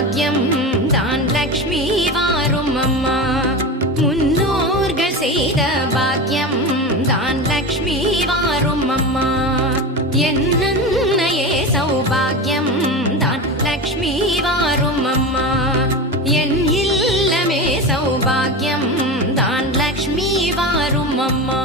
பாக்யம் தான் லக்ஷ்மி வாரும் அம்மா. முன்னோர்கள் செய்த பாக்யம் தான் லக்ஷ்மி வாரும் அம்மா. என்னையே சௌபாகியம் தான் லக்ஷ்மி வாரும் அம்மா. என் இல்லமே சௌபாகியம் தான் லக்ஷ்மி வாரும் அம்மா.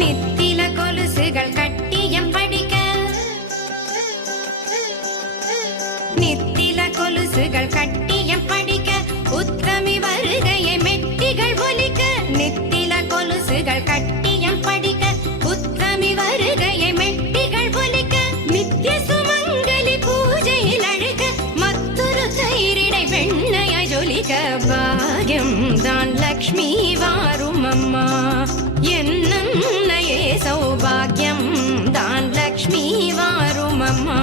நித்தில கொலுசுகள் கட்டியம் படிக்க, நித்தில கொலுசுகள் கட்டியம் படிக்க, உத்தமி வருகையை மெட்டிகள் ஒலிக்க. நித்தில கொலுசுகள் கட்டியம் படிக்க, உத்தமி வருகையை மெட்டிகள் ஒலிக்க. நித்திய சுமங்கலி பூஜையில் அழுக, மற்றொரு தயிரிடை வெண்ணைய ஜொலிக்க. பாக்யம் தான் லக்ஷ்மி வாரும் அம்மா. என்னையே சௌபாகியம் தான் லக்ஷ்மி வாரும் அம்மா.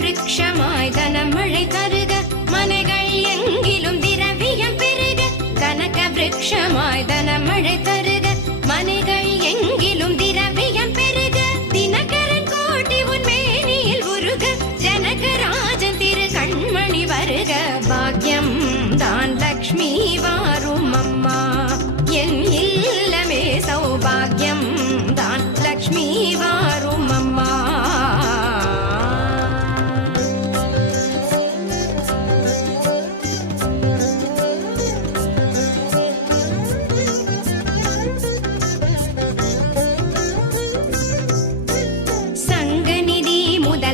விருட்சமாய் தனமழை தருக, மனைகள் எங்கிலும் திரவியம் பெருக. கனக விருட்சமாய் தனமழை தருக, மனைகள் எங்கிலும் திரவியம் பெருக. தினகரன் கோட்டி உன் மேனியில் உருக, ஜனகராஜன் திரு கண்மணி வருக. பாக்யம் தான் லக்ஷ்மி வாரும் அம்மா. என் இல்லமே சௌபாகியம் தான் லக்ஷ்மி வாரும் அம்மா.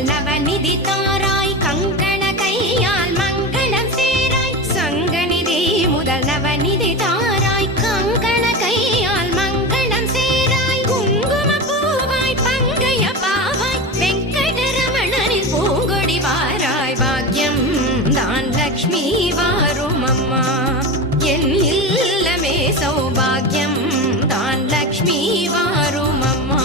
நவநிதி தாராய் கங்கண கையால் மங்களம் சேராய். சங்கநிதி முதல் நவநிதி தாராய் கங்கண கையால் மங்களம் சேராய். குங்கும பூவாய் பங்கைய பாவாய் வெங்கடரமணனின் பூங்கொடி வாராய். பாக்யம் தான் லக்ஷ்மி வாரும் அம்மா. என் இல்லமே சௌபாகியம் தான் லக்ஷ்மி வாரும் அம்மா.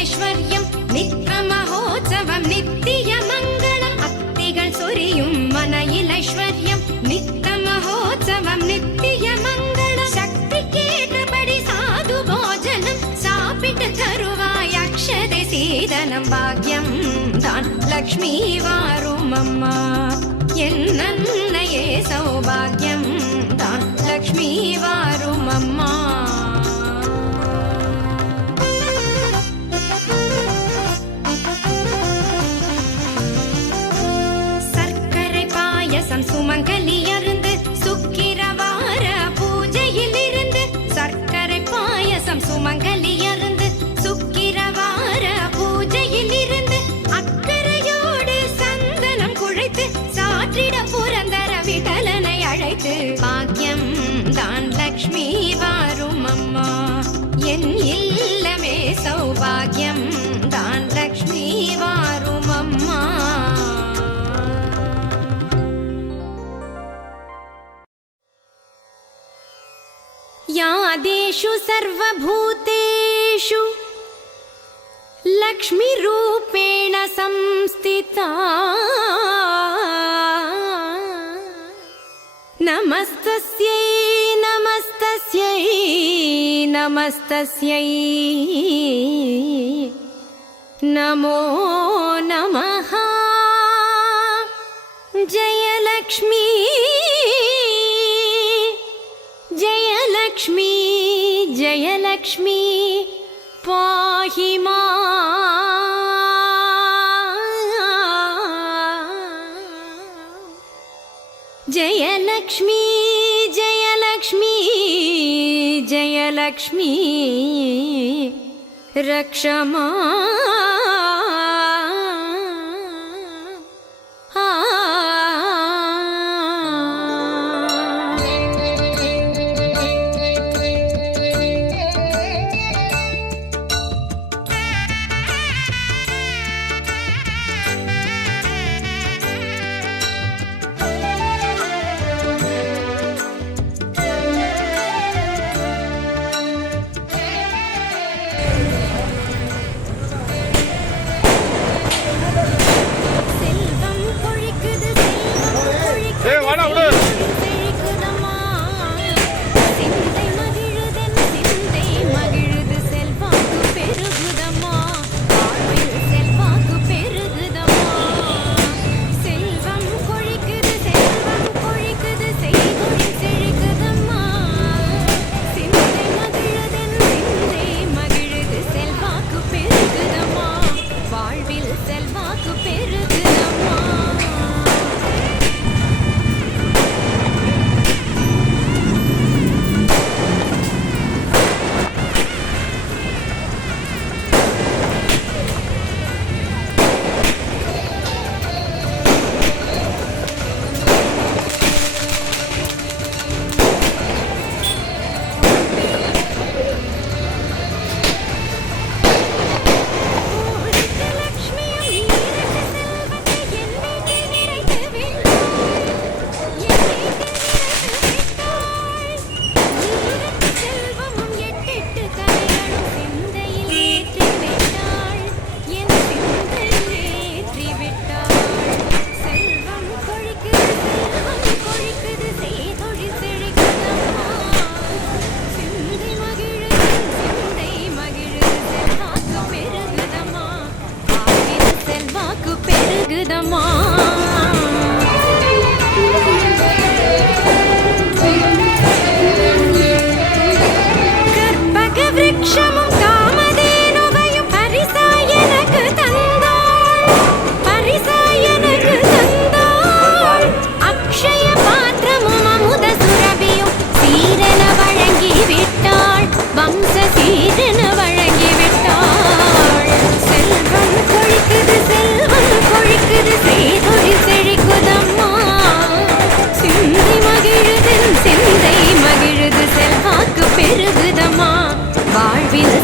ஐஸ்வர்யம் நித்ய மகோத்சவம் நித்திய மங்களம். அத்திகள் சொரியும் மனையில் ஐஸ்வர்யம் நித்ய மகோத்சவம் நித்திய மங்களம். சக்தி கேட்டபடி சாது போஜனம் சாப்பிட்டு தருவாய் அக்ஷதை சீதனம். பாக்யம் தான் லக்ஷ்மி வாரும் அம்மா. என்னையே சௌபாகியம் தான் லக்ஷ்மி வாரும் அம்மா. சுமங்கலி அருந்து சுக்கிரவார பூஜையில் இருந்து. சர்க்கரை பாயசம் சுமங்கலி அருந்து சுக்கிரவார பூஜையில் இருந்து. அக்கறையோடு சந்தனம் குழைத்து சாற்றிட புரந்தர விடலனை அழைத்து. பாக்யம் தான் லக்ஷ்மி வாரும் அம்மா. என் இல்லமே சௌபாகியம் தான் லக்ஷ்மி வாரும் அம்மா. यादेषु सर्वभूतेषु लक्ष्मीरूपेण संस्थिता. नमस्तस्यै नमस्तस्यै नमस्तस्यै नमो नमः. ஜெயலக்ஷ்மி ஜெயலக்ஷ்மி ஜெயலக்ஷ்மி பாஹி ஜெயலக்ஷ்மி ஜெயலக்ஷ்மி ஜெயலக்ஷ்மி ரக்ஷமா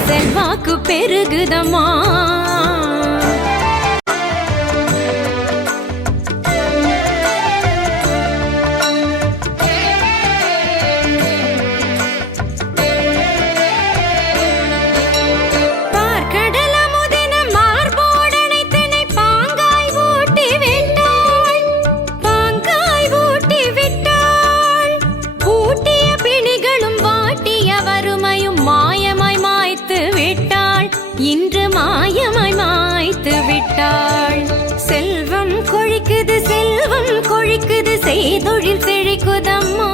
செல்வாக்கு பெருகுதமா இன்று மாயமாய் மாய்த்து விட்டாள். செல்வம் கொழிக்குது செல்வம் கொழிக்குது செய்தொழில் செழிக்குதம்மா.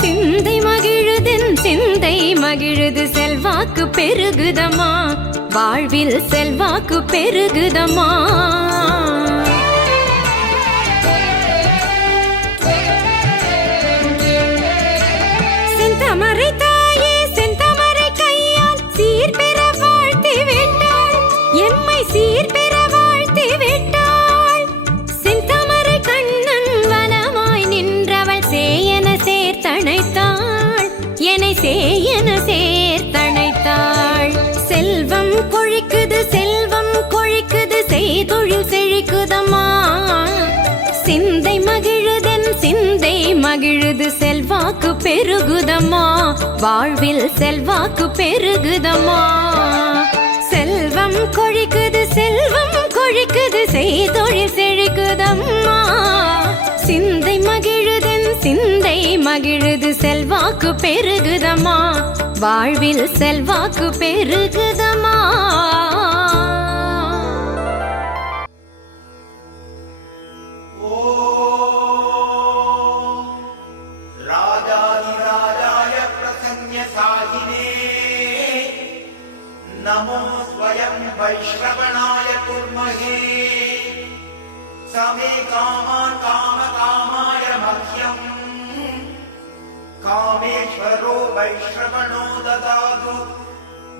சிந்தை மகிழுதென் சிந்தை மகிழுது செல்வாக்கு பெருகுதம்மா. வாழ்வில் செல்வாக்கு பெருகுதம்மா. செந்தமரை தாயே செந்தமரை கையால் சீர்பெற வாழ்த்தி விட்டாள். எம்மை சீர்பெற வாழ்த்தி விட்டாள். செந்தமரை கண்ணன் வனமாய் நின்றவள் சேயன சேர்த்தணைத்தாள். என்னை சேயன சேர்த்தணைத்தாள். செல்வம் கொழிக்குது செல்வம் கொழிக்குது செய்தொழில் செழிக்குதம்மா. சிந்தை மகிழுதென் சிந்தை மகிழுது செல்வாக்கு பெருகுதம்மா. வாழ்வில் செல்வாக்கு பெருகுதம்மா. செல்வம் கொழிக்குது செல்வம் கொழிக்குது செய்தொழில் செழிக்குதம்மா. சிந்தை மகிழுதென் சிந்தை மகிழுது செல்வாக்கு பெருகுதம்மா. வாழ்வில் செல்வாக்கு பெருகுதம்மா. Oh वैश्रवणाय कुर्महे समे कामान् कामकामाय मह्यम् कामेश्वरो वैश्रवणो ददातु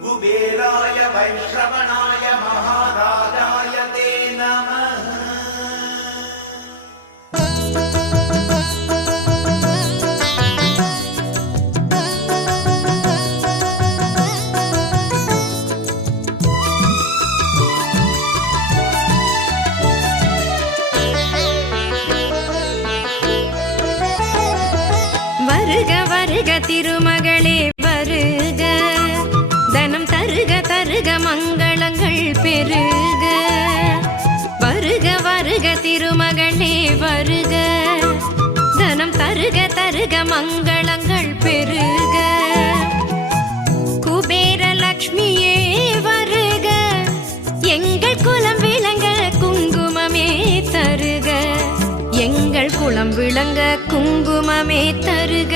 कुबेराय वैश्रवणाय महाराजाय ते नमः। வருக வருக திருமகளே வருக, தனம் தருக தருக மங்களங்கள் பெருக. வருக வருக திருமகளே வருக, தனம் தருக தருக மங்களங்கள் பெருக. குபேர லக்ஷ்மியே வருக, எங்கள் குலம் விளங்க குங்குமமே தருக. எங்கள் குலம் விளங்க குங்குமமே தருக.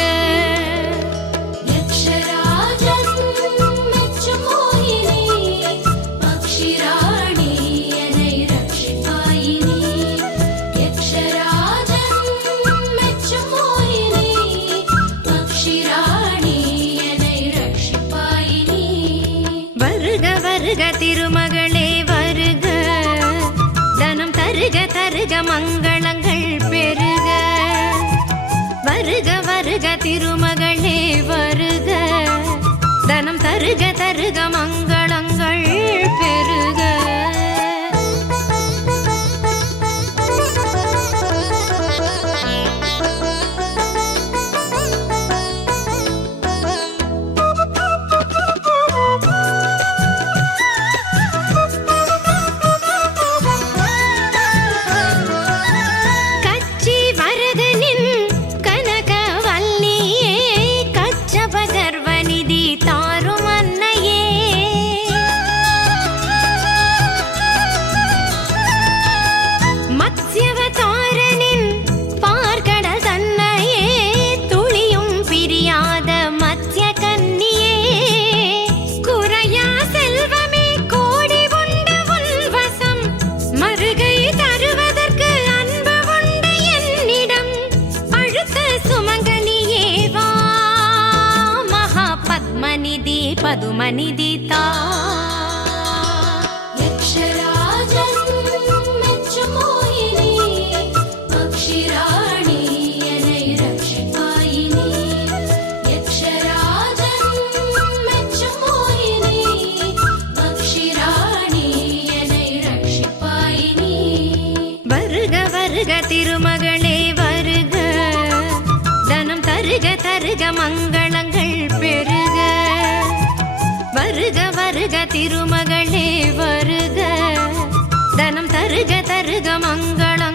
வருக வருக திருமகளே வருக, தனம் தருக தருக மங்களங்கள் பெருக. வருக வருக திருமகளே வருக, தனம் தருக தருக மங்களங்கள் பெருக. பதுமநிதி தா யக்ஷராஜன் மெச்சும் மோகினி பக்ஷிராணி என்னை ரட்சிப்பாயினி. யக்ஷராஜன் மெச்சும் மோகினி பக்ஷிராணி என்னை ரட்சிப்பாயினி. வருக வருக திருமகளே வருக, தனம் தருக தருக மங்களங்கள் பெருக. வருக வருக திருமகளே வருக, தனம் தருக தருக மங்களம்